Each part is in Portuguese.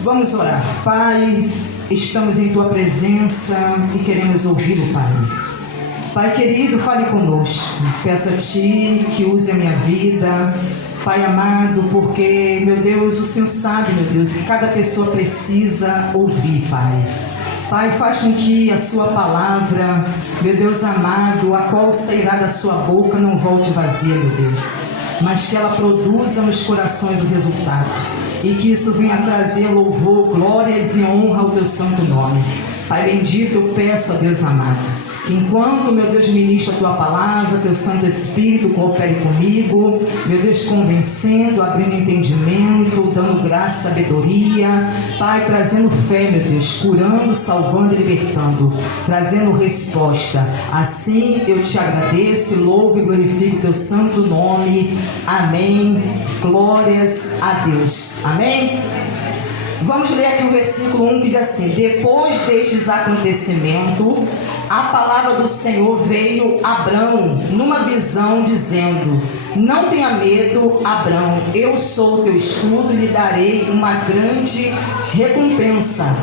Vamos orar. Pai, estamos em Tua presença e queremos ouvi-lo, Pai. Pai querido, fale conosco. Peço a Ti que use a minha vida, Pai amado, porque, meu Deus, o Senhor sabe, meu Deus, que cada pessoa precisa ouvir, Pai. Pai, faz com que a Sua palavra, meu Deus amado, a qual sairá da Sua boca, não volte vazia, meu Deus, mas que ela produza nos corações o resultado. E que isso venha trazer louvor, glórias e honra ao Teu santo nome. Pai bendito, eu peço a Deus amado, que enquanto, meu Deus, ministra a Tua palavra, Teu Santo Espírito coopere comigo, meu Deus, convencendo, abrindo entendimento, dando graça, sabedoria, Pai, trazendo fé, meu Deus, curando, salvando e libertando, trazendo resposta. Assim eu Te agradeço, louvo e glorifico Teu santo nome. Amém. Glórias a Deus. Amém. Vamos ler aqui o versículo 1 que diz assim: depois destes acontecimentos, a palavra do Senhor veio a Abrão numa visão, dizendo: não tenha medo, Abrão, eu sou o teu escudo e lhe darei uma grande recompensa.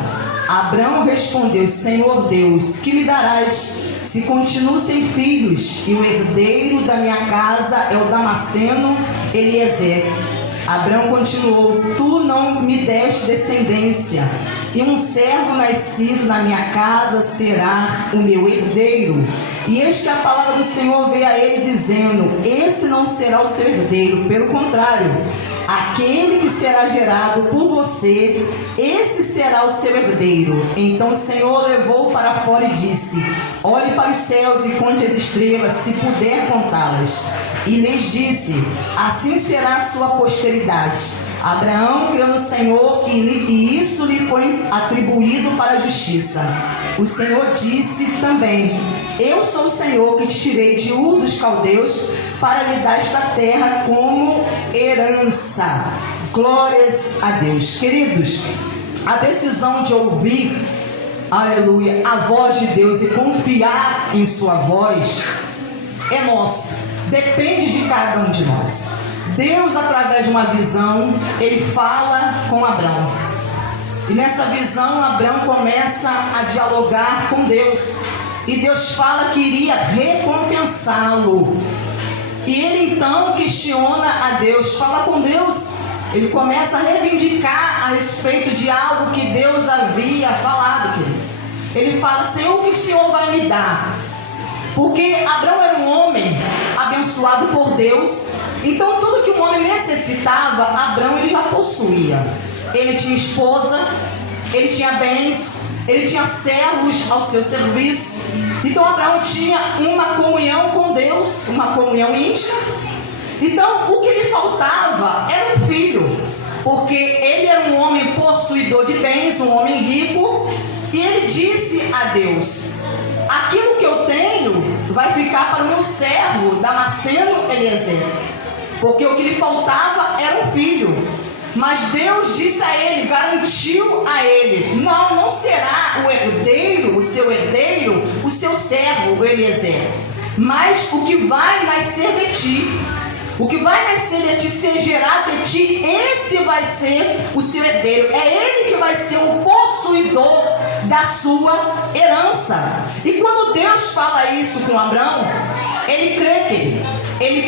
Abrão respondeu: Senhor Deus, que me darás se continuo sem filhos, e o herdeiro da minha casa é o Damasceno Eliezer? Abrão continuou: tu não me deste descendência, e um servo nascido na minha casa será o meu herdeiro. E eis que a palavra do Senhor veio a ele dizendo: esse não será o seu herdeiro, pelo contrário, aquele que será gerado por você, esse será o seu herdeiro. Então o Senhor levou para fora e disse: olhe para os céus e conte as estrelas, se puder contá-las. E lhes disse: assim será a sua posteridade. Abraão creu no Senhor e isso lhe foi atribuído para a justiça. O Senhor disse também: eu sou o Senhor que te tirei de Ur dos Caldeus para lhe dar esta terra como herança. Glórias a Deus. Queridos, a decisão de ouvir, aleluia, a voz de Deus e confiar em sua voz é nossa. Depende de cada um de nós. Deus, através de uma visão, Ele fala com Abrão. E nessa visão, Abrão começa a dialogar com Deus. E Deus fala que iria recompensá-lo. E ele então questiona a Deus, fala com Deus. Ele começa a reivindicar a respeito de algo que Deus havia falado. Ele fala: Senhor, o que o Senhor vai me dar? Porque Abrão era um homem abençoado por Deus. Então tudo que um homem necessitava, Abrão ele já possuía. Ele tinha esposa, ele tinha bens, ele tinha servos ao seu serviço. Então Abraão tinha uma comunhão com Deus, uma comunhão íntima. Então o que lhe faltava era um filho, porque ele era um homem possuidor de bens, um homem rico. E ele disse a Deus: aquilo que eu tenho vai ficar para o meu servo Damasceno Eliezer, porque o que lhe faltava era um filho. Mas Deus disse a ele, garantiu a ele: não será o herdeiro, o seu servo, o Eliezer, mas o que vai nascer de ti. O que vai nascer de ti, ser gerado de ti, esse vai ser o seu herdeiro. É ele que vai ser o possuidor da sua herança. E quando Deus fala isso com Abrão, ele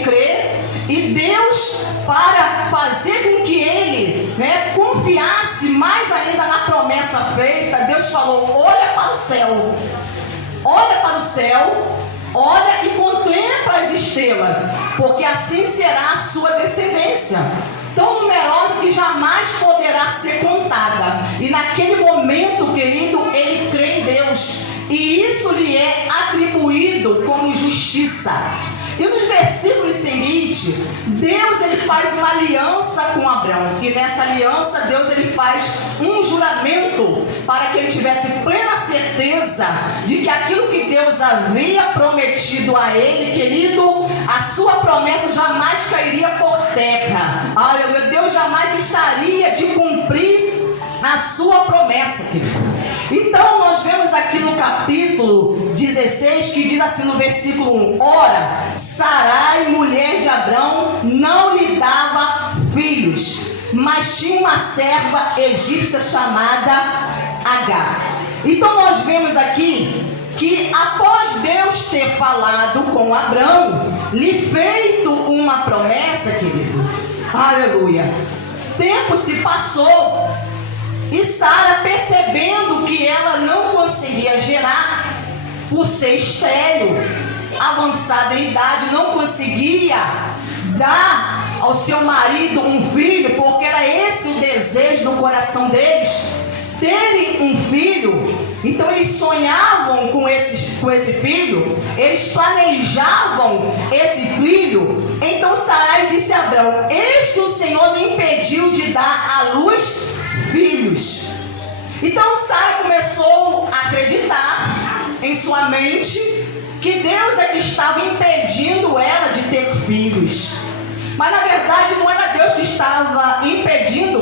crê, e Deus, para fazer com que ele confiasse mais ainda na promessa feita, Deus falou: olha para o céu, olha e contempla as estrelas, porque assim será a sua descendência, tão numerosa que jamais poderá ser contada. E naquele momento, querido, ele crê em Deus, e isso lhe é atribuído como justiça. E nos versículos seguintes, Deus ele faz uma aliança com Abrão. E nessa aliança, Deus ele faz um juramento para que ele tivesse plena certeza de que aquilo que Deus havia prometido a ele, querido, a sua promessa jamais cairia por terra. Aleluia, Deus jamais deixaria de cumprir a sua promessa, querido. Então nós vemos aqui no capítulo 16 que diz assim no versículo 1: ora, Sarai, mulher de Abrão, não lhe dava filhos, mas tinha uma serva egípcia chamada Agar. Então nós vemos aqui que após Deus ter falado com Abrão, lhe feito uma promessa, querido, aleluia, tempo se passou e Sara, percebendo que ela não conseguia gerar, por ser estéril, avançada em idade, não conseguia dar ao seu marido um filho, porque era esse o desejo do coração deles, terem um filho. Então eles sonhavam com esse filho, eles planejavam esse filho. Então Sarai disse a Abrão: eis que o Senhor me impediu de dar à luz filhos. Então Sara começou a acreditar em sua mente que Deus é que estava impedindo ela de ter filhos. Mas na verdade não era Deus que estava impedindo,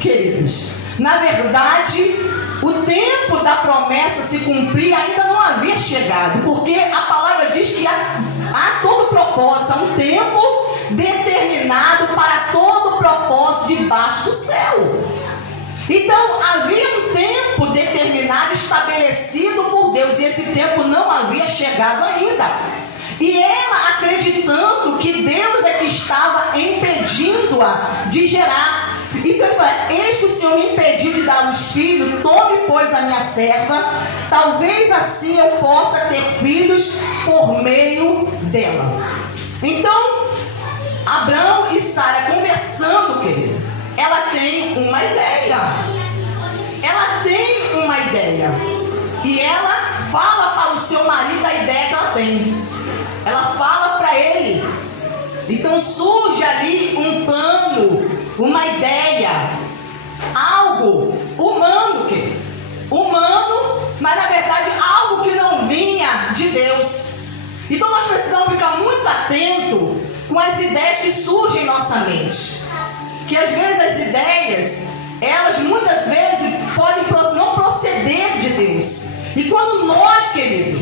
queridos. Na verdade, o tempo da promessa se cumprir ainda não havia chegado, porque a palavra diz que há todo propósito, há um tempo determinado para todo propósito debaixo do céu. Então havia um tempo determinado, estabelecido por Deus, e esse tempo não havia chegado ainda. E ela, acreditando que Deus é que estava impedindo-a de gerar. Então, eis que o Senhor me impediu de dar os filhos, tome, pois, a minha serva, talvez assim eu possa ter filhos por meio dela. Então, Abrão e Sara conversando, querido, ela tem uma ideia. Ela tem uma ideia. E ela fala para o seu marido a ideia que ela tem. Ela fala para ele. Então surge ali um plano, uma ideia, algo humano, humano, mas na verdade algo que não vinha de Deus. Então nós precisamos ficar muito atentos com as ideias que surgem em nossa mente, que às vezes as ideias, elas muitas vezes podem não proceder de Deus. E quando nós, querido,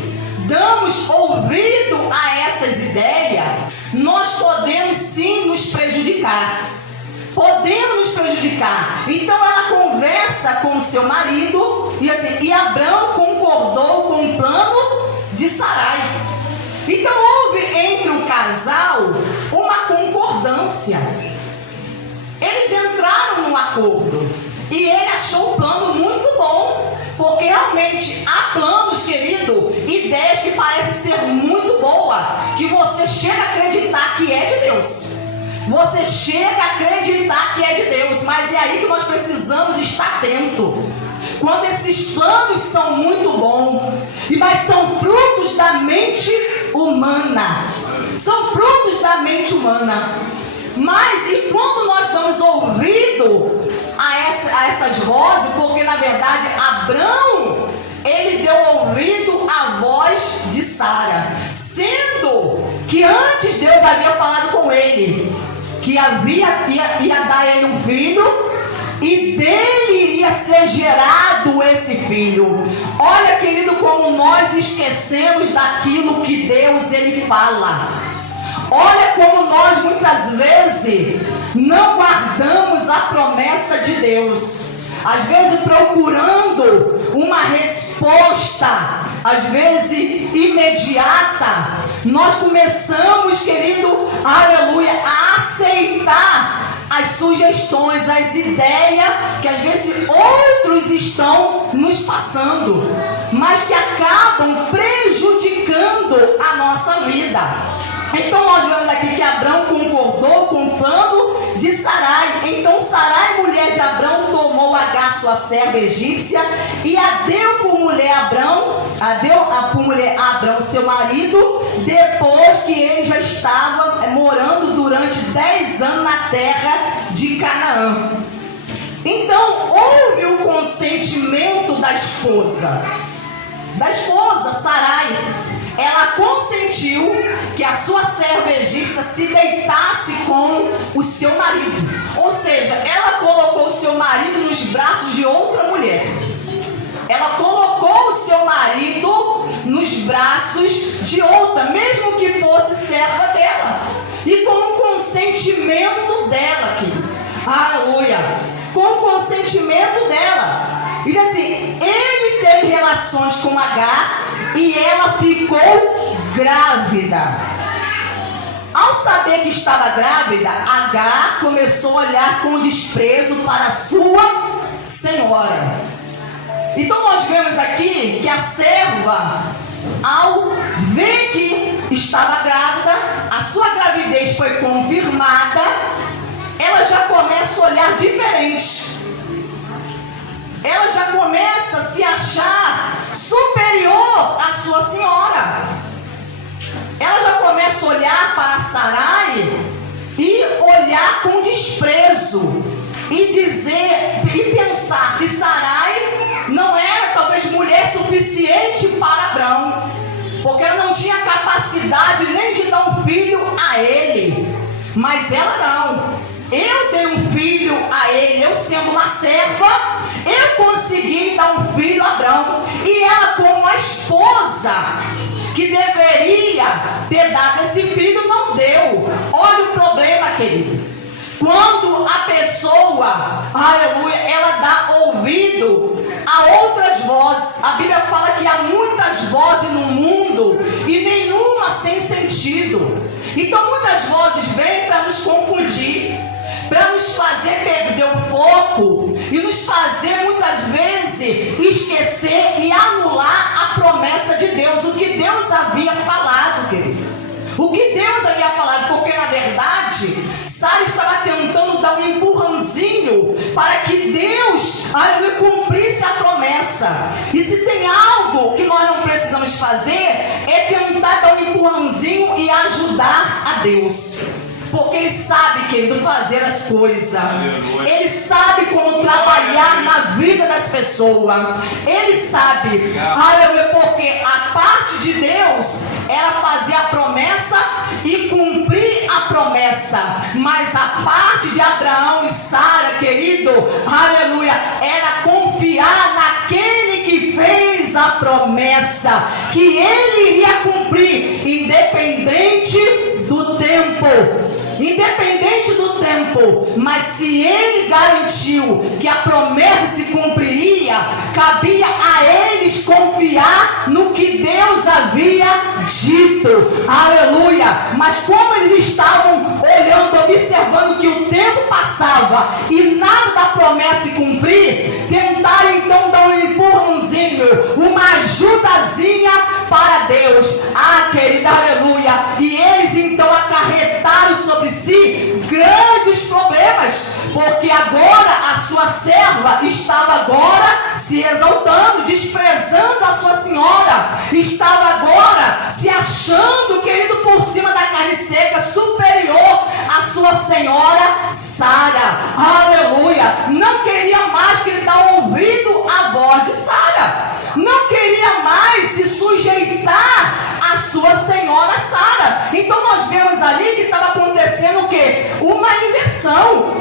damos ouvido a essas ideias, nós podemos sim nos prejudicar. Podemos nos prejudicar. Então ela conversa com o seu marido e Abrão concordou com o plano de Sarai. Então houve entre o casal uma concordância. Eles entraram num acordo e ele achou o plano muito bom, porque realmente há planos, querido, ideias que parecem ser muito boas, que você chega a acreditar que é de Deus. Você chega a acreditar que é de Deus, mas é aí que nós precisamos estar atento. Quando esses planos são muito bons, mas são frutos da mente humana. São frutos da mente humana. Mas e quando nós damos ouvido a essas vozes, porque na verdade Abrão, ele deu ouvido à voz de Sara, sendo que antes Deus havia falado com ele que ia dar a ele um filho e dele iria ser gerado esse filho. Olha, querido, como nós esquecemos daquilo que Deus ele fala. Olha como nós muitas vezes não guardamos a promessa de Deus. Às vezes procurando uma resposta, às vezes imediata, nós começamos, querido, aleluia, a aceitar as sugestões, as ideias que às vezes outros estão nos passando, mas que acabam prejudicando a nossa vida. Então nós vemos aqui que Abrão concordou com o plano de Sarai. Então Sarai, mulher de Abrão, tomou Agar, sua serva egípcia, e a deu por mulher a Abrão, seu marido, depois que ele já estava morando durante 10 anos na terra de Canaã. Então houve o consentimento da esposa Sarai. Ela consentiu que a sua serva egípcia se deitasse com o seu marido. Ou seja, ela colocou o seu marido nos braços de outra mulher. Ela colocou o seu marido nos braços de outra, mesmo que fosse serva dela. E com o consentimento dela, querido. aleluia, com o consentimento dela. E assim, ele teve relações com Agar e ela ficou grávida. Ao saber que estava grávida, Agar começou a olhar com desprezo para a sua senhora. Então nós vemos aqui que a serva, ao ver que estava grávida, a sua gravidez foi confirmada, ela já começa a olhar diferente. Ela já começa a se achar superior à sua senhora. Ela já começa a olhar para Sarai e olhar com desprezo e dizer e pensar que Sarai não era talvez mulher suficiente para Abrão, porque ela não tinha capacidade nem de dar um filho a ele. Mas ela não. Eu dei um filho a ele, eu sendo uma serva, eu consegui dar um filho a Abrão. E ela, como a esposa que deveria ter dado esse filho, não deu. Olha o problema, querido. Quando a pessoa, aleluia, ela dá ouvido a outras vozes. A Bíblia fala que há muitas vozes no mundo e nenhuma sem sentido. Então muitas vozes vêm para nos confundir, para nos fazer perder o foco e nos fazer muitas vezes esquecer e anular a promessa de Deus, o que Deus havia falado, querido. O que Deus havia falado, porque na verdade Sara estava tentando dar um empurrãozinho para que Deus cumprisse a promessa. E se tem algo que nós não precisamos fazer, é tentar dar um empurrãozinho e ajudar a Deus. Porque Ele sabe, querido, fazer as coisas. Ele sabe como trabalhar na vida das pessoas. Ele sabe, aleluia, porque a parte de Deus era fazer a promessa e cumprir a promessa. Mas a parte de Abraão e Sara, querido, aleluia, era confiar naquele que fez a promessa, que Ele iria cumprir, independente do tempo. Independente do tempo, mas se Ele garantiu que a promessa se cumpriria, cabia a eles confiar no que Deus havia dito, aleluia. Mas como eles estavam olhando, observando que o tempo passava e nada da promessa se cumprir, tentaram então dar um empurrãozinho, uma ajudazinha para Deus. Ah, querida, aleluia. E eles então acarretaram sobre si grandes problemas, porque agora a sua serva estava agora se exaltando, desprezando a sua senhora, estava agora se achando, querido, por cima da carne seca, superior à sua senhora Sara, aleluia. Não queria mais que ele dar ouvido à voz de Sara, não queria mais se sujeitar à sua senhora Sara. Então nós vemos ali que estava acontecendo o quê? Uma inversão.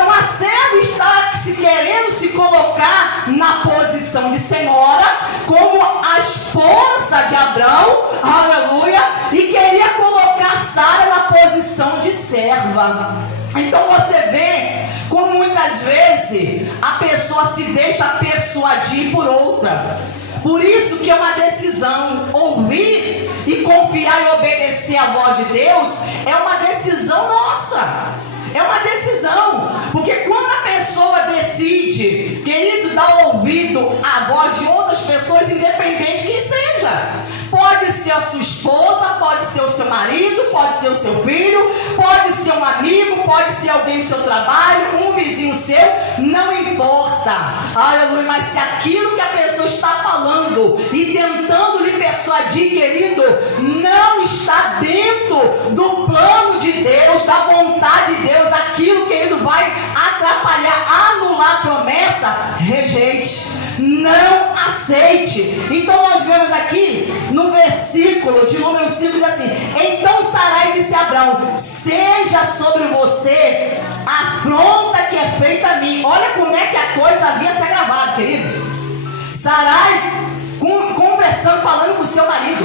A serva está querendo se colocar na posição de senhora, como a esposa de Abrão, aleluia, e queria colocar Sara na posição de serva. Então você vê como muitas vezes a pessoa se deixa persuadir por outra. Por isso que é uma decisão. Ouvir e confiar e obedecer a voz de Deus é uma decisão nossa. É uma decisão. Porque quando a pessoa decide, querido, dar ouvido à voz de outras pessoas, independente quem seja, pode ser a sua esposa, pode ser o seu marido, pode ser o seu filho, pode ser um amigo, pode ser alguém do seu trabalho, um vizinho seu, não importa, aleluia. Mas se aquilo que a pessoa está falando e tentando lhe persuadir, querido, não está dentro do plano de Deus, da vontade de Deus, aquilo, querido, vai atrapalhar, anular a promessa, rejeite, não aceite. Então nós vemos aqui no versículo de número 5, diz assim: então Sarai disse a Abrão: seja sobre você a afronta que é feita a mim. Olha como é que a coisa havia se agravado, querido. Sarai conversando, falando com o seu marido,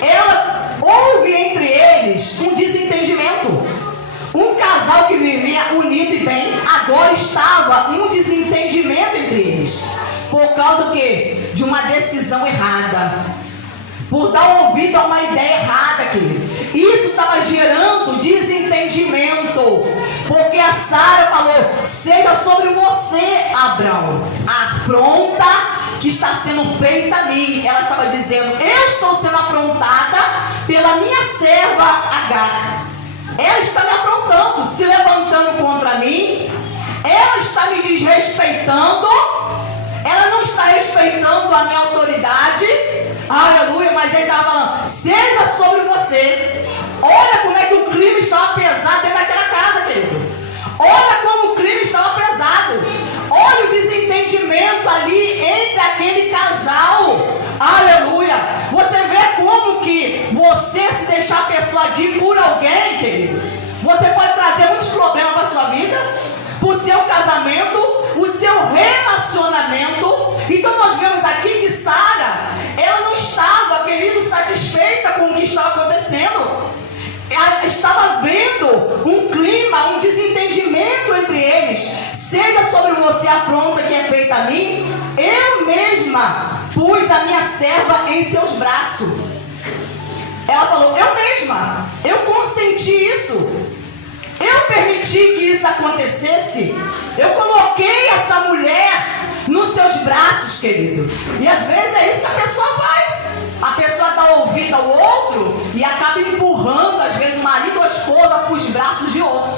ela houve entre eles um desentendimento. Um casal que vivia unido e bem, agora estava um desentendimento entre eles. Por causa do quê? De uma decisão errada. Por dar ouvido a uma ideia errada, querido. Isso estava gerando desentendimento. Porque a Sara falou: seja sobre você, Abrão, a afronta que está sendo feita a mim. Ela estava dizendo: eu estou sendo afrontada pela minha serva Agar. Ela está me afrontando, se levantando contra mim. Ela está me desrespeitando. Ela não está respeitando a minha autoridade. Aleluia. Mas ele estava falando: seja sobre você. Olha como é que o clima estava pesado dentro daquela casa, querido. Olha como o clima estava pesado. Olha o desentendimento ali entre aquele casal. Aleluia. Você vê como que você se deixar a pessoa de por alguém, querido, você pode trazer muitos problemas para a sua vida, para o seu casamento, o seu relacionamento. Então nós vemos aqui que Sara, ela não estava, querido, satisfeita com o que estava acontecendo. Ela estava vendo um clima, um desentendimento entre eles. Seja sobre você a afronta que é feita a mim. Eu mesma pus a minha serva em seus braços. Ela falou: eu mesma, eu consenti isso. Eu permiti que isso acontecesse. Eu coloquei essa mulher nos seus braços, querido. E às vezes é isso que a pessoa faz. A pessoa dá ouvido ao outro e acaba empurrando, às vezes, o marido ou a esposa para os braços de outro,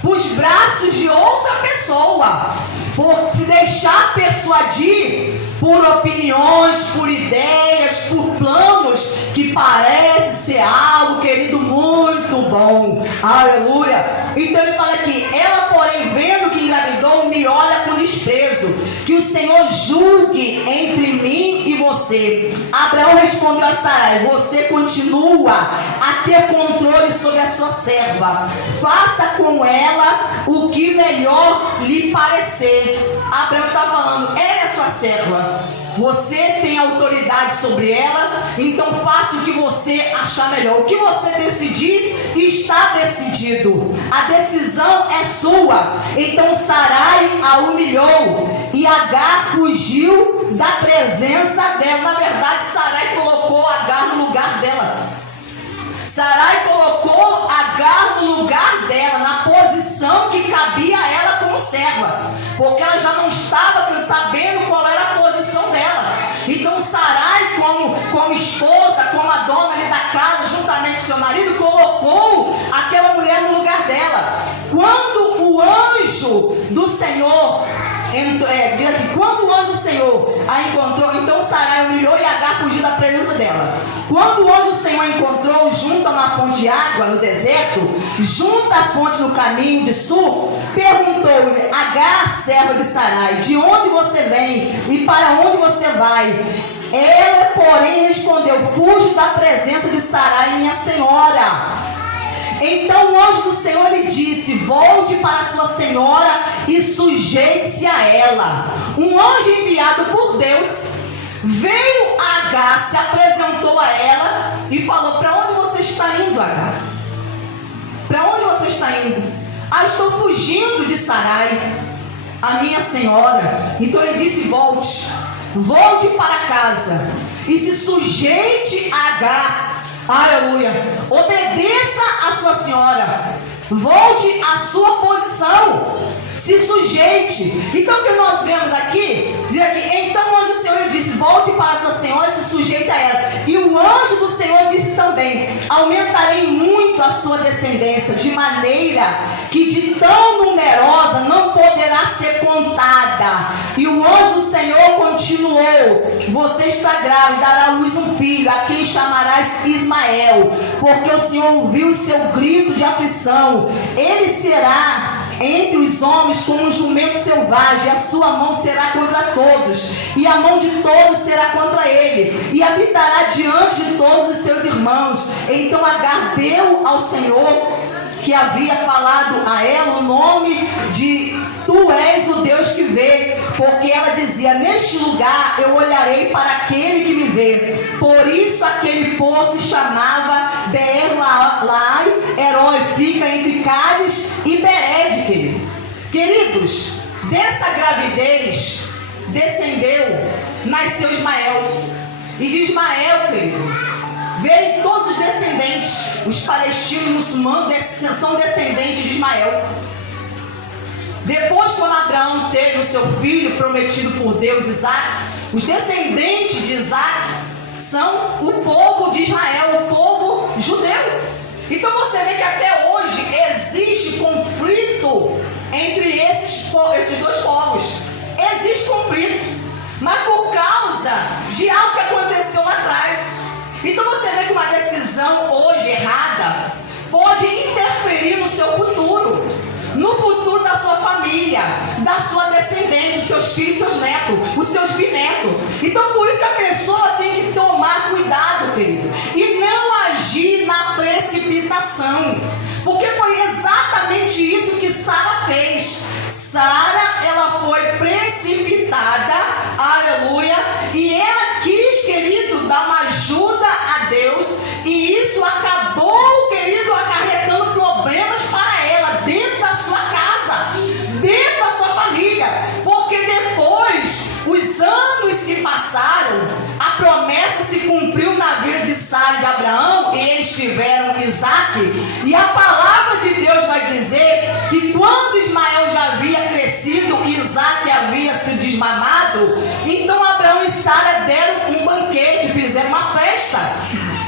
para os braços de outra pessoa, por se deixar persuadir por opiniões, por ideias, por planos que parece ser algo, querido, muito bom. Aleluia. Então ele fala aqui: ela, porém, vendo que engravidou, me olha com desprezo. Que o Senhor julgue entre mim e você. Abraão respondeu a Sarai: você continua a ter controle sobre a sua serva. Faça com ela o que melhor lhe parecer. Abraão está falando: ela é sua serva. Você tem autoridade sobre ela, então faça o que você achar melhor. O que você decidir, está decidido. A decisão é sua. Então Sarai a humilhou e Agar fugiu da presença dela. Na verdade, Sarai colocou Agar no lugar dela. Sarai colocou Agar no lugar dela, na posição que cabia a ela como serva, porque ela já não estava sabendo qual era a posição dela. Então Sarai, como esposa, como a dona ali da casa, juntamente com seu marido, colocou aquela mulher no lugar dela. Quando o anjo do Senhor quando o anjo do Senhor a encontrou, então Sarai humilhou e Agar fugiu da presença dela. Quando o anjo do Senhor a encontrou junto a uma fonte de água no deserto, junto à fonte no caminho de sul, perguntou-lhe: Agar, serva de Sarai, de onde você vem e para onde você vai? Ela, porém, respondeu: fujo da presença de Sarai, minha senhora. Então o anjo do Senhor lhe disse: volte para sua senhora e sujeite-se a ela. Um anjo enviado por Deus veio a Agar, se apresentou a ela e falou: para onde você está indo, Agar? Para onde você está indo? Ah, estou fugindo de Sarai, a minha senhora. Então ele disse: volte para casa e se sujeite a Agar. Aleluia. Obedeça a sua senhora. Volte à sua posição. Se sujeite. Então o que nós vemos aqui, diz aqui: então o anjo do Senhor disse: volte para a sua senhora e se sujeite a ela. E o anjo do Senhor disse também: aumentarei muito a sua descendência, de maneira que de tão numerosa não poderá ser contada. E o anjo do Senhor continuou: você está grávida, dará à luz um filho, a quem chamarás Ismael, porque o Senhor ouviu o seu grito de aflição. Ele será entre os homens como um jumento selvagem, a sua mão será contra todos, e a mão de todos será contra ele, e habitará diante de todos os seus irmãos. Então Agar deu ao Senhor, que havia falado a ela, o nome de Tu és o Deus que vê, porque ela dizia: neste lugar eu olharei para aquele que me vê. Por isso aquele poço se chamava Beer-Lahai Herói fica entre Cádiz e Bered, querido. Queridos, dessa gravidez nasceu Ismael. E de Ismael, querido, veio todos os descendentes. Os palestinos muçulmanos são descendentes de Ismael. Depois, quando Abraão teve o seu filho prometido por Deus, Isaac, os descendentes de Isaac são o povo de Israel, o povo judeu. Então você vê que até hoje existe conflito entre esses dois povos. Existe conflito, mas por causa de algo que aconteceu lá atrás. Então você vê que uma decisão hoje errada pode interferir no seu futuro, no futuro da sua família, da sua descendência, os seus filhos, seus netos, os seus bisnetos. Então por isso que a pessoa tem que tomar cuidado, querido, e não agir na precipitação, porque foi exatamente isso que Sara fez. Sara, ela foi precipitada, aleluia, e ela quis, querido, dar uma ajuda a Deus, e isso acabou, querido, acarretando problemas para ela, dentro da sua casa, dentro da sua família, porque depois os anos se passaram, a promessa se cumpriu na vida de Sara e de Abraão, e eles tiveram Isaac, e a palavra de Deus vai dizer que quando Ismael já havia crescido, Isaac havia sido desmamado, então Abraão e Sara deram um banquete, fizeram uma festa.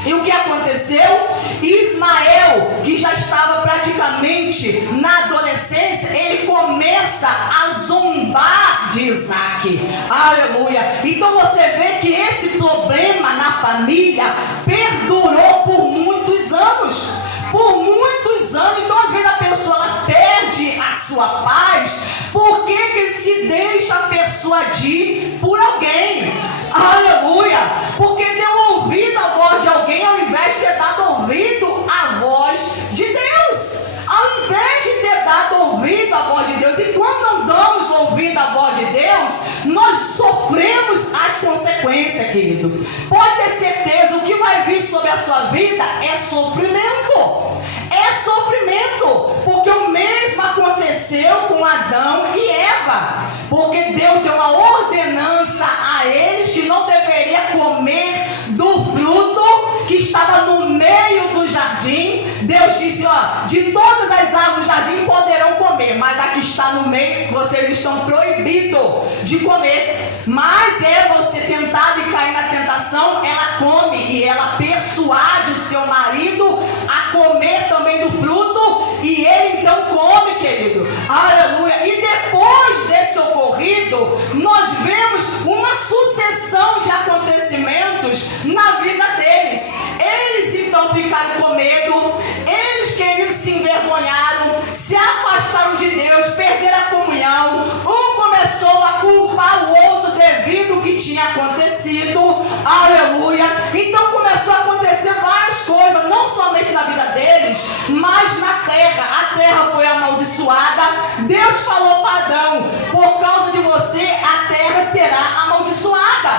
E o que aconteceu? Ismael, que já estava praticamente na adolescência, ele começa a zombar de Isaac. Aleluia! Então você vê que esse problema na família perdurou por muitos anos. Por muitos anos. Então às vezes a pessoa ela perde a sua paz porque ele se deixa persuadir por alguém. Aleluia! Porque deu ouvido à voz de alguém ao invés de ter dado ouvido à voz de Deus. Ao invés de ter dado ouvido à voz de Deus. E quando não damos ouvido à voz de Deus, nós sofremos as consequências, querido. Pode ter certeza, o que vai vir sobre a sua vida é sofrimento. É sofrimento. Porque o mesmo aconteceu com Adão e Eva. Porque Deus deu uma ordenança a eles que não deveria comer do fruto que estava no meio do jardim. Deus disse, ó, de todas as árvores do jardim poderão comer, mas a que está no meio, vocês estão proibidos de comer. Mas você tentada e cair na tentação, ela come e ela persuade o seu marido a comer também do fruto, e ele então come, querido. Aleluia! E depois desse ocorrido, nós vemos uma sucessão de acontecimentos na vida deles. Eles então ficaram com medo, eles, queridos, se envergonharam, se afastaram de Deus, perderam a comunhão. Um começou a culpar o outro devido ao que tinha acontecido. Aleluia! Então começou a acontecer várias coisas, não somente na vida deles, mas na terra. A terra foi amaldiçoada. Deus falou para Adão, por causa de você a terra será amaldiçoada,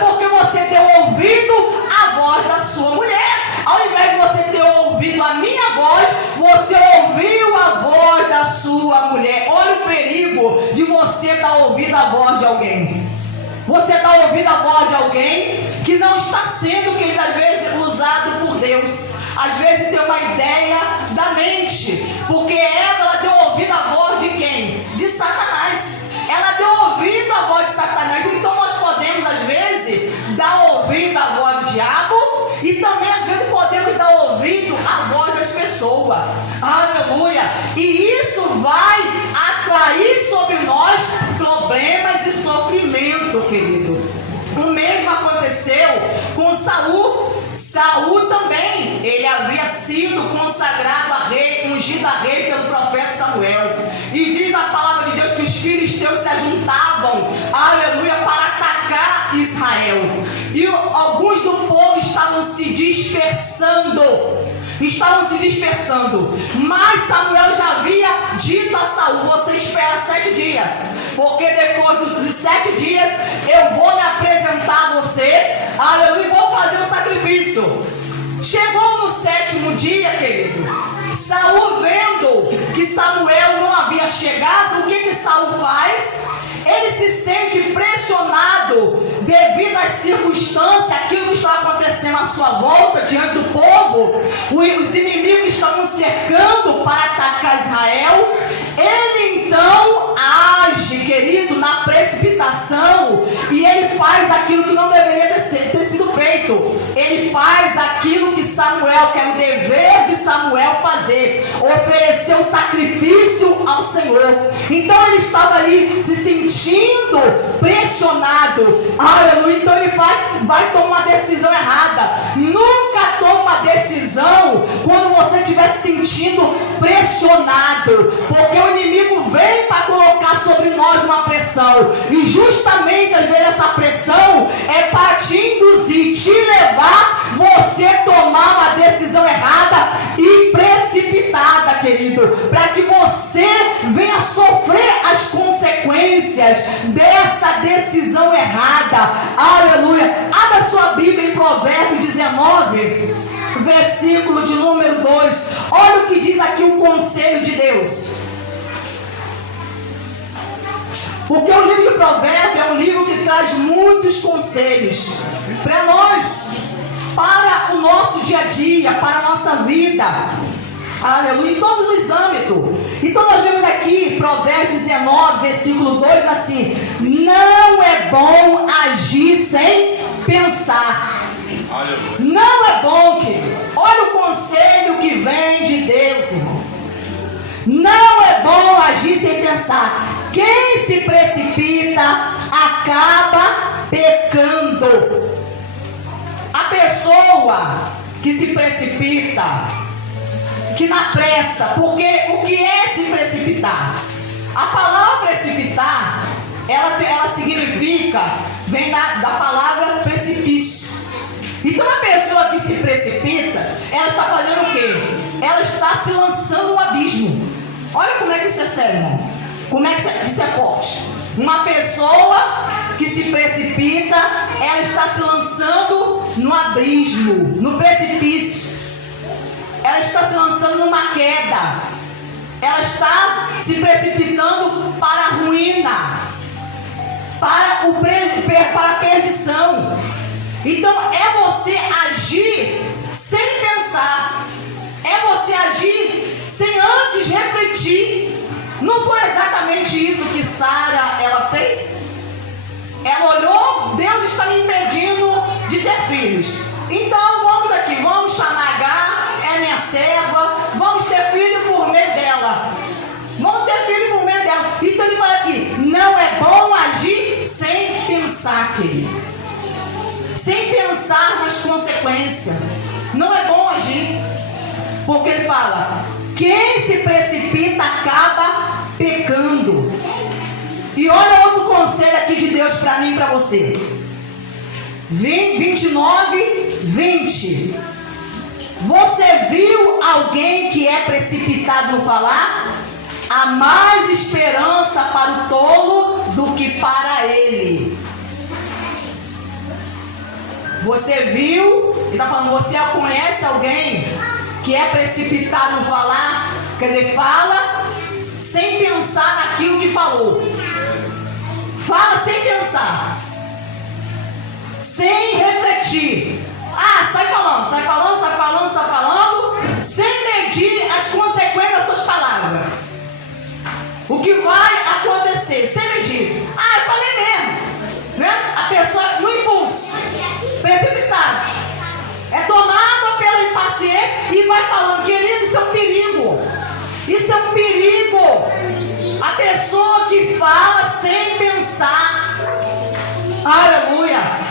porque você deu ouvido à voz da sua mulher. Ao invés de você ter ouvido a minha voz, você ouviu a voz da sua mulher. Olha o perigo de você estar ouvindo a voz de alguém. Você está ouvindo a voz de alguém que não está sendo, que às vezes usado por Deus. Às vezes tem uma ideia da mente, porque ela deu ouvido à voz de quem? De Satanás. Ela deu ouvido à voz de Satanás. Então nós podemos às vezes dar ouvido à voz do diabo, e também às vezes podemos dar ouvido à voz das pessoas. Aleluia! E isso vai atrair sobre nós problemas e sofrimento, querido. O mesmo aconteceu com Saul. Saul também, ele havia sido consagrado a rei, ungido a rei pelo profeta Samuel. E diz a palavra de Deus que os filisteus se ajuntavam, aleluia, para atacar Israel. E alguns do povo estavam se dispersando. Mas Samuel já havia dito a Saul, você espera 7 dias, porque depois dos 7 dias eu vou me apresentar a você, aleluia, e vou fazer um sacrifício. Chegou no 7º dia, querido, Saul, vendo que Samuel não havia chegado, o que Saul faz? Ele se sente pressionado devido às circunstâncias, aquilo que está acontecendo à sua volta, diante do povo, os inimigos que estavam cercando para atacar Israel. Ele então age, querido, na precipitação, e ele faz aquilo que não deveria ter sido feito. Ele faz aquilo que Samuel, que era o dever de Samuel fazer, oferecer o sacrifício ao Senhor. Então ele estava ali se sentindo pressionado. Aleluia. Então ele vai tomar uma decisão errada. Nunca toma uma decisão quando você estiver se sentindo pressionado, porque o inimigo vem para colocar sobre nós uma pressão, e justamente às vezes essa pressão é para te induzir, te levar você tomar uma decisão errada e precipitada, querido, para que você venha sofrer as consequências dessa decisão errada. Aleluia. Abra sua Bíblia em Provérbios 19, versículo de número 2. Olha o que diz aqui o conselho de Deus. Porque o livro de Provérbios é um livro que traz muitos conselhos para nós, para o nosso dia a dia, para a nossa vida. Aleluia, em todos os âmbitos. Então nós vemos aqui, Provérbios 19, versículo 2, assim: não é bom agir sem pensar. Aleluia. Não é bom, querido. Olha o conselho que vem de Deus, irmão. Não é bom agir sem pensar. Quem se precipita acaba pecando. A pessoa que se precipita, que na pressa, porque o que é se precipitar? A palavra precipitar, ela significa, vem da palavra precipício. Então a pessoa que se precipita, ela está fazendo o quê? Ela está se lançando no abismo. Olha como é que isso é sério, irmão. Como é que isso é forte? Uma pessoa que se precipita, ela está se lançando no abismo, no precipício. Ela está se lançando numa queda. Ela está se precipitando para a ruína, para a perdição. Então é você agir sem pensar. É você agir sem antes refletir. Não foi exatamente isso que Sara ela fez? Ela olhou, Deus está me impedindo de ter filhos. Então vamos aqui, vamos chamar Agar, é minha serva, vamos ter filho por meio dela. Vamos ter filho por meio dela. Então ele fala aqui, não é bom agir sem pensar, querido. Sem pensar nas consequências. Não é bom agir. Porque ele fala, quem se precipita acaba pecando. E olha outro conselho aqui de Deus para mim e para você. 29, 20. Você viu alguém que é precipitado no falar? Há mais esperança para o tolo do que para ele. Você viu? Ele está falando, você conhece alguém que é precipitado no falar? Quer dizer, fala sem pensar naquilo que falou. Fala sem pensar, sem refletir. Sai falando, sem medir as consequências das suas palavras. O que vai acontecer, sem medir. Falei mesmo, né? A pessoa no impulso, precipitado, é tomada pela impaciência e vai falando, querido, isso é um perigo. Isso é um perigo. A pessoa que fala sem pensar, aleluia,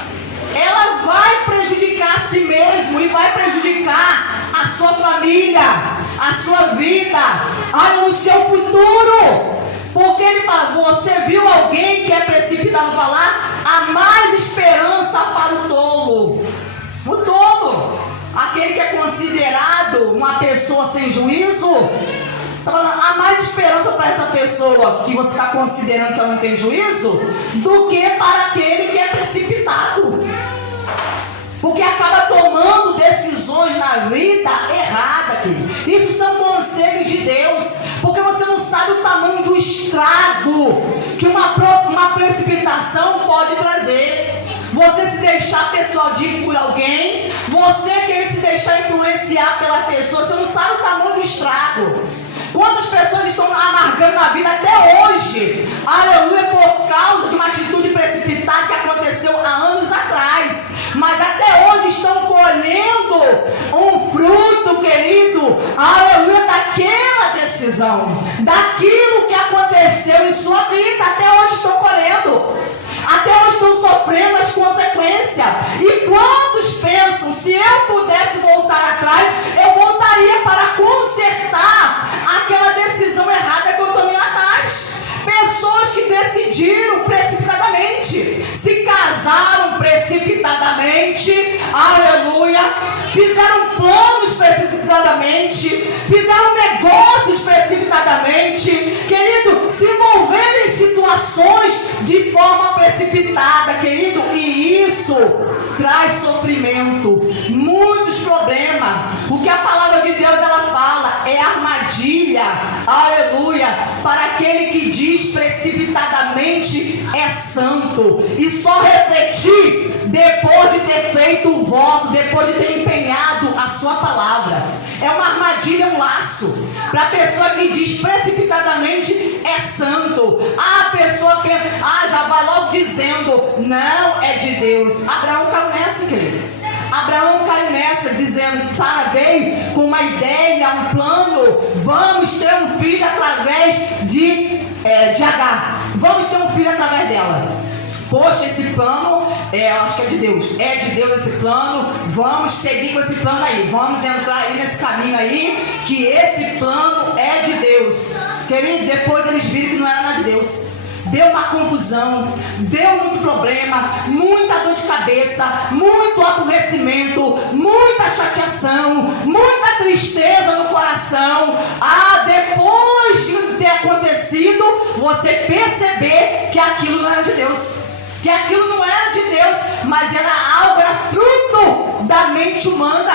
ela vai prejudicar a si mesmo e vai prejudicar a sua família, a sua vida, no seu futuro. Porque ele fala, você viu alguém que é precipitado no falar? Há mais esperança para o tolo. O tolo, aquele que é considerado uma pessoa sem juízo. Está falando, há mais esperança para essa pessoa que você está considerando que ela não tem juízo do que para aquele que é precipitado. Porque acaba tomando decisões na vida errada, querido. Isso são conselhos de Deus, porque você não sabe o tamanho do estrago que uma precipitação pode trazer. Você se deixar persuadir por alguém, você querer se deixar influenciar pela pessoa, você não sabe o tamanho do estrago. Quantas pessoas estão amargando na vida até hoje, aleluia, por causa de uma atitude precipitada que aconteceu há anos atrás, mas até hoje estão colhendo um fruto, querido, aleluia, daquela decisão, daquilo que aconteceu em sua vida. Até hoje estão colhendo, até hoje estão sofrendo as consequências. E quantos pensam, se eu pudesse voltar atrás, eu voltaria para consertar aquela decisão errada que eu tomei lá atrás? Pessoas que decidiram precipitadamente, se casaram precipitadamente, aleluia, fizeram planos precipitadamente, fizeram negócios precipitadamente, querido, se envolveram em situações de forma precipitada, querido, e isso traz sofrimento, muitos problemas. O que a palavra de Deus ela fala é armadilha, aleluia, para aquele que diz precipitadamente é santo, e só refletir depois de ter feito o voto, depois de ter empenhado a sua palavra. É uma armadilha, um laço para a pessoa que diz precipitadamente é santo. A pessoa pensa, já vai logo dizendo, não é de Deus. Abraão caiu nessa, querido. Abraão caiu nessa, dizendo, Sara veio com uma ideia, um plano, vamos ter um filho através de Agar, vamos ter um filho através dela. Poxa, esse plano, eu acho que é de Deus esse plano, vamos seguir com esse plano aí, vamos entrar aí nesse caminho aí, que esse plano é de Deus. Querido, depois eles viram que não era nada de Deus. Deu uma confusão, deu muito problema, muita dor de cabeça, muito aborrecimento, muita chateação, muita tristeza no coração. Depois de ter acontecido, você perceber que aquilo não era de Deus. Que aquilo não era de Deus, mas era algo, era fruto da mente humana.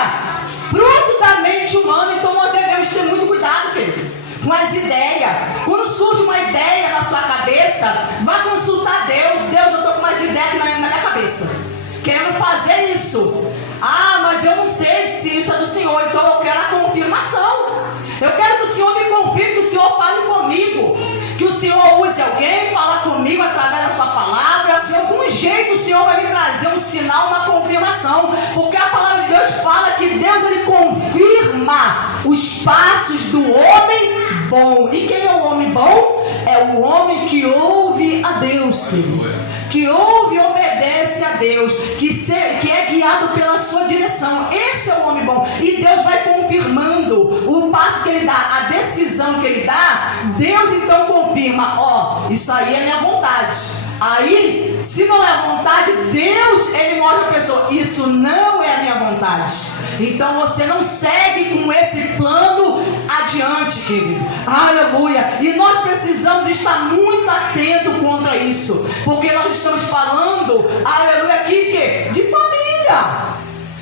Fruto da mente humana. Então nós devemos ter muito cuidado, querido, com as ideias. Quando surge uma ideia na sua cabeça, vá consultar Deus. Deus, eu estou com umas ideias aqui na minha cabeça, querendo fazer isso. Mas eu não sei se isso é do Senhor, então eu quero a confirmação. Eu quero que o Senhor me confirme, que o Senhor fale comigo, que o Senhor use alguém, fala comigo através da sua palavra. De algum jeito o Senhor vai me trazer um sinal, uma confirmação, porque a palavra de Deus fala que Deus ele confirma os passos do homem bom. E quem é o homem bom? É o homem que ouve a Deus, que ouve e obedece a Deus, que é guiado pela sua direção. Esse é o homem bom. E Deus vai confirmando o passo que ele dá, a decisão que ele dá. Deus então confirma, isso aí é minha vontade. Aí, se não é a vontade, Deus, ele mostra a pessoa, isso não é a minha vontade. Então você não segue com esse plano adiante, querido. Aleluia. E nós precisamos estar muito atentos contra isso, porque nós estamos falando, aleluia, aqui de família.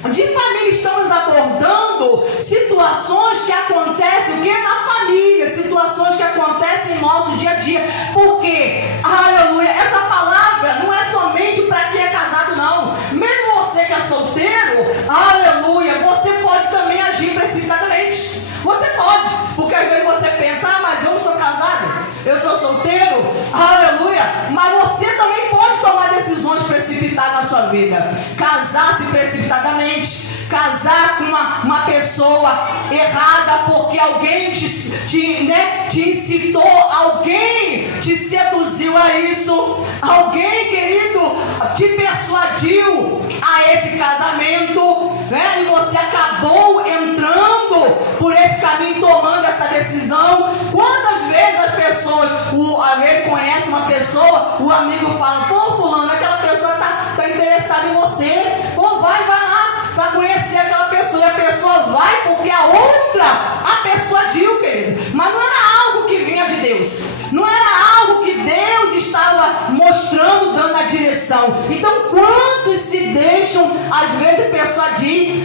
De família, estamos abordando situações que acontecem na família, situações que acontecem em nosso dia a dia. Porque, aleluia, essa palavra não é somente para quem é casado, não. Mesmo você que é solteiro, aleluia, você pode também agir precipitadamente. Você pode, porque às vezes você pensa, mas eu não sou casado, eu sou solteiro, aleluia, mas você também pode tomar decisões precipitadas na sua vida. Casar-se precipitadamente, casar com uma pessoa errada, porque alguém te incitou, alguém te seduziu a isso, alguém, querido, te persuadiu a esse casamento, e você acabou entrando por esse caminho, tomando essa decisão. Quantas vezes as pessoas, às vezes conhece uma pessoa, o amigo fala, fulano, aquela pessoa está interessada em você, vai lá para conhecer aquela pessoa, e a pessoa vai porque a outra a persuadiu, querido, mas não era algo que vinha de Deus, não era algo que Deus estava mostrando, dando a direção. Então, quando Quantos se deixam, às vezes, persuadir,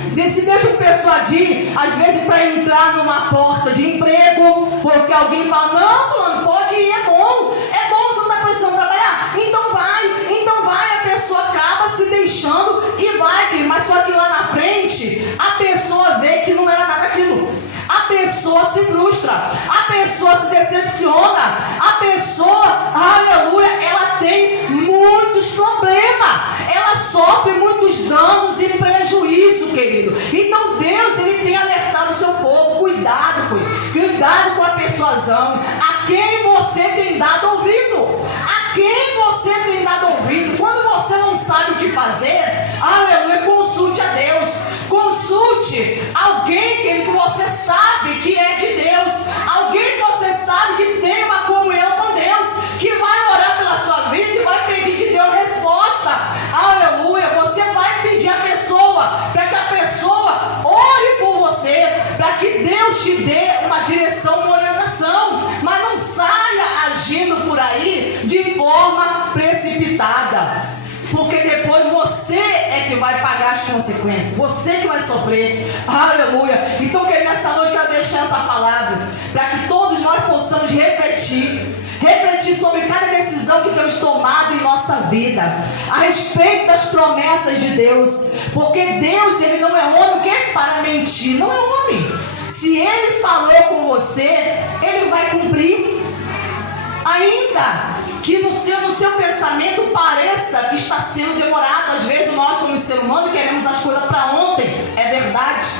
às vezes, para entrar numa porta de emprego, porque alguém fala, não, fulano, pode ir, é bom, você não está precisando trabalhar, então vai, a pessoa acaba se deixando e vai, mas só que lá na frente, a pessoa vê que não era nada aquilo. A pessoa se frustra, a pessoa se decepciona, a pessoa, aleluia, ela tem muitos problemas, ela sofre muitos danos e prejuízo, querido. Então Deus, ele tem alertado o seu povo, cuidado com a persuasão, a quem você tem dado ouvido, quando você não sabe o que fazer, aleluia, consulte a Deus, consulte alguém que você sabe que é de Deus, alguém que você sabe que tem uma comunhão com Deus, que vai orar pela sua vida e vai pedir de Deus resposta, aleluia. Você vai pedir a pessoa, para que a pessoa ore por você, para que Deus te dê uma direção, uma orientação, mas não saia agindo por aí de forma precipitada, porque depois você é que vai pagar as consequências, você que vai sofrer, aleluia. Então, nessa noite eu quero deixar essa palavra, para que todos nós possamos refletir sobre cada decisão que temos tomado em nossa vida, a respeito das promessas de Deus, porque Deus, ele não é homem que é para mentir, não é homem. Se ele falou com você, ele vai cumprir, ainda que no seu pensamento pareça que está sendo demorado. Às vezes nós, como ser humano, queremos as coisas para ontem, é verdade.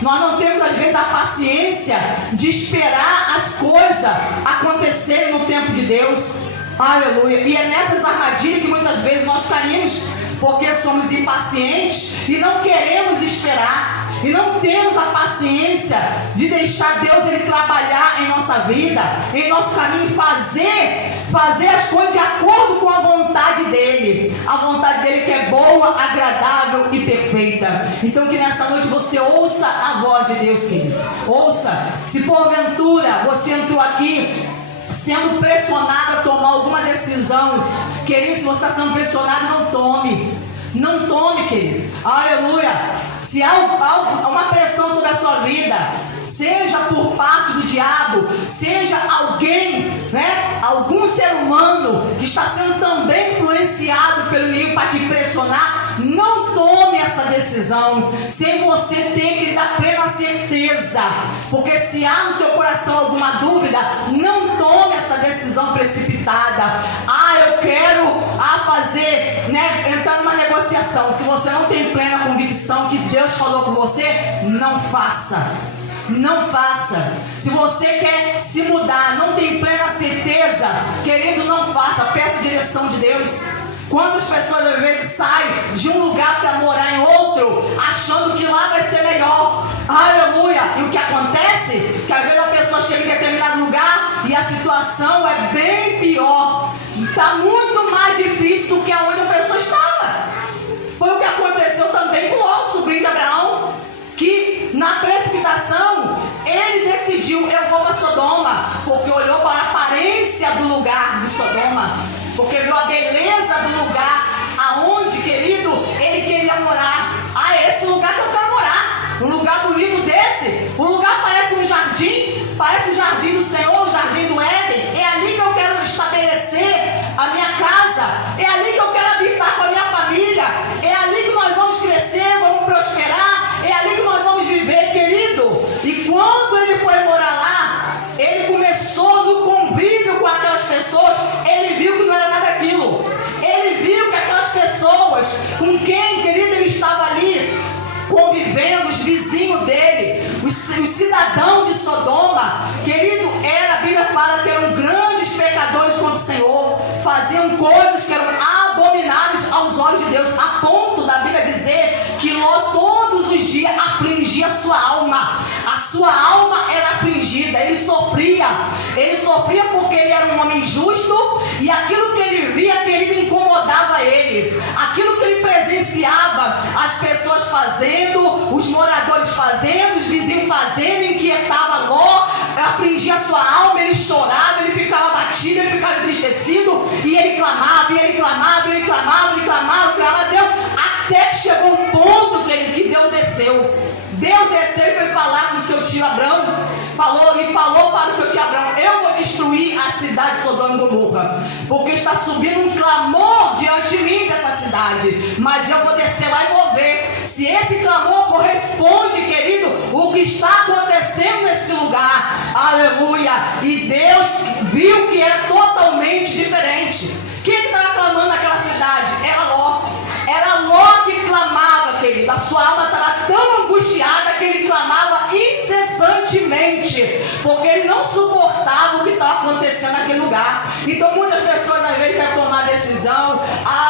Nós não temos, às vezes, a paciência de esperar as coisas acontecerem no tempo de Deus, aleluia. E é nessas armadilhas que muitas vezes nós caímos, porque somos impacientes e não queremos esperar, e não temos a paciência de deixar Deus, ele trabalhar em nossa vida, em nosso caminho, fazer as coisas de acordo com a vontade dele, a vontade dele que é boa, agradável e perfeita. Então, que nessa noite você ouça a voz de Deus, querido, ouça. Se porventura você entrou aqui sendo pressionado a tomar alguma decisão, querido, se você está sendo pressionado, não tome, querido, aleluia. Se há uma pressão sobre a sua vida, seja por parte do diabo, seja alguém, algum ser humano que está sendo também influenciado pelo inimigo para te pressionar, não tome essa decisão sem você ter que lhe dar plena certeza, porque se há no seu coração alguma dúvida, não tome essa decisão precipitada. Eu quero fazer, entrar numa negociação. Se você não tem plena convicção que Deus falou com você, não faça. Se você quer se mudar, não tem plena certeza, querido, não faça. Peça a direção de Deus. Quantas pessoas às vezes saem de um lugar para morar em outro, achando que lá vai ser melhor, aleluia, e o que acontece? Que às vezes a pessoa chega em determinado lugar e a situação é bem pior, está muito mais difícil do que aonde a pessoa estava. Foi o que aconteceu também com Ló, sobrinho de Abraão, que na precipitação ele decidiu, eu vou para Sodoma, porque olhou para a aparência do lugar de Sodoma, porque viu a beleza do lugar aonde, querido, ele queria morar. É esse lugar que eu quero morar, um lugar bonito desse, o lugar parece um jardim, parece o jardim do Senhor, o jardim do Éden. É ali que eu quero estabelecer a minha casa, é ali que eu quero habitar com a minha família, é ali que nós vamos crescer, vamos prosperar, é ali que nós vamos viver, querido. E quando ele foi morar lá, ele começou no convívio com aquelas pessoas, ele viu que não era nada aquilo, ele viu que aquelas pessoas com quem, querido, ele estava ali convivendo, os vizinhos dele, os cidadãos de Sodoma, querido, a Bíblia fala que eram grandes pecadores contra o Senhor, faziam coisas que eram abomináveis aos olhos de Deus, a ponto da Bíblia dizer que Ló todos os dias afligia a sua alma era afligida, ele sofria porque ele era um homem justo, e aquilo que ele via, querido, incomodava ele, aquilo que ele presenciava, as pessoas fazendo, os moradores fazendo, os vizinhos fazendo, inquietava Ló, afligia a sua alma, ele chorava, ele ficava abatido, ele ficava entristecido, e ele clamava a Deus, desceu e foi falar com o seu tio Abrão. Falou para o seu tio Abrão: eu vou destruir a cidade de Sodoma e Gomorra, porque está subindo um clamor diante de mim dessa cidade, mas eu vou descer lá e vou ver se esse clamor corresponde, querido, o que está acontecendo nesse lugar. Aleluia. E Deus viu que era totalmente diferente. Quem estava clamando naquela cidade? Era Ló. Era Ló que clamava, querido. A sua alma estava tão angustiada que ele clamava incessantemente, porque ele não suportava o que estava acontecendo naquele lugar. Então muitas pessoas às vezes querem tomar decisão: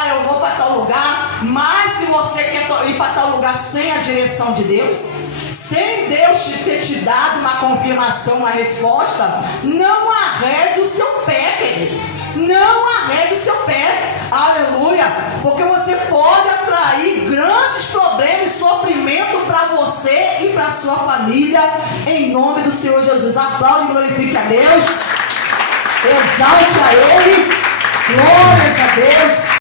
eu vou para tal lugar. Mas se você quer ir para tal lugar sem a direção de Deus, sem Deus ter te dado uma confirmação, uma resposta, não arrede o seu pé, querido. Não arrede o seu pé. Aleluia. Porque você pode atrair grandes problemas e sofrimento para você e para a sua família, em nome do Senhor Jesus. Aplaude e glorifique a Deus. Exalte a Ele. Glórias a Deus.